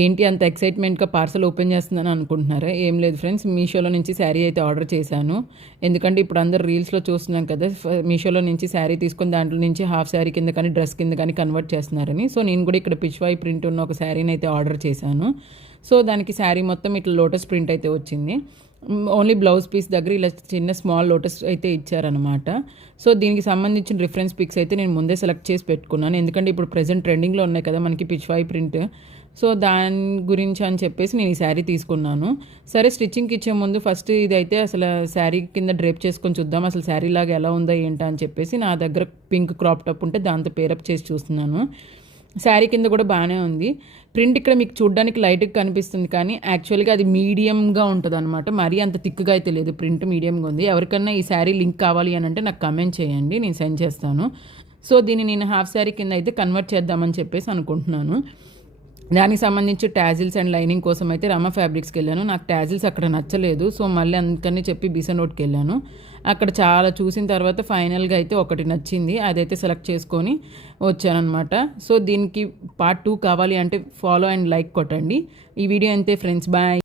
ఏంటి అంత ఎక్సైట్మెంట్గా parcel open చేస్తుందని అనుకుంటున్నారా? ఏం లేదు ఫ్రెండ్స్, మీషోలో నుంచి శారీ అయితే ఆర్డర్ చేశాను. ఎందుకంటే ఇప్పుడు అందరు రీల్స్లో చూస్తున్నాం కదా, మీషోలో నుంచి శారీ తీసుకొని దాంట్లో నుంచి హాఫ్ శారీ కింద కానీ డ్రెస్ కింద కానీ కన్వర్ట్ చేస్తున్నారని. సో నేను కూడా ఇక్కడ పిచ్వాయి ప్రింట్ ఉన్న ఒక శారీని అయితే ఆర్డర్ చేశాను. సో దానికి శారీ మొత్తం ఇట్లా లోటస్ ప్రింట్ అయితే వచ్చింది. ఓన్లీ బ్లౌజ్ పీస్ దగ్గర ఇలా చిన్న స్మాల్ లోటస్ అయితే ఇచ్చారనమాట. సో దీనికి సంబంధించిన రిఫరెన్స్ పిక్స్ అయితే నేను ముందే సెలెక్ట్ చేసి పెట్టుకున్నాను. ఎందుకంటే ఇప్పుడు ప్రెజెంట్ ట్రెండింగ్లో ఉన్నాయి కదా మనకి పిచ్వాయి ప్రింట్. సో దాని గురించి అని చెప్పేసి నేను ఈ శారీ తీసుకున్నాను. సరే, స్టిచ్చింగ్కి ఇచ్చే ముందు ఫస్ట్ ఇదైతే అసలు శారీ కింద డ్రేప్ చేసుకొని చూద్దాం, అసలు శారీ లాగా ఎలా ఉందో ఏంటా అని చెప్పేసి నా దగ్గర పింక్ క్రాప్ టాప్ ఉంటే దాంతో పేరప్ చేసి చూస్తున్నాను. శారీ కింద కూడా బాగానే ఉంది. ప్రింట్ ఇక్కడ మీకు చూడడానికి లైట్గా కనిపిస్తుంది, కానీ యాక్చువల్గా అది మీడియంగా ఉంటుంది అనమాట. మరీ అంత థిక్గా అయితే లేదు, ప్రింట్ మీడియంగా ఉంది. ఎవరికన్నా ఈ శారీ లింక్ కావాలి అని అంటే నాకు కమెంట్ చేయండి, నేను సెండ్ చేస్తాను. సో దీన్ని నేను హాఫ్ శారీ కింద అయితే కన్వర్ట్ చేద్దామని చెప్పేసి అనుకుంటున్నాను. దానికి సంబంధించి ట్యాజిల్స్ అండ్ లైనింగ్ కోసం అయితే రమా ఫ్యాబ్రిక్స్కి వెళ్ళాను. నాకు ట్యాజిల్స్ అక్కడ నచ్చలేదు, సో మళ్ళీ అందుకని చెప్పి బీసన్రోడ్కి వెళ్ళాను. అక్కడ చాలా చూసిన తర్వాత ఫైనల్గా అయితే ఒకటి నచ్చింది, అదైతే సెలెక్ట్ చేసుకొని వచ్చానమాట. సో దీనికి పార్ట్ 2 కావాలి అంటే ఫాలో అండ్ లైక్ కొట్టండి. ఈ వీడియో అంతే ఫ్రెండ్స్, బాయ్.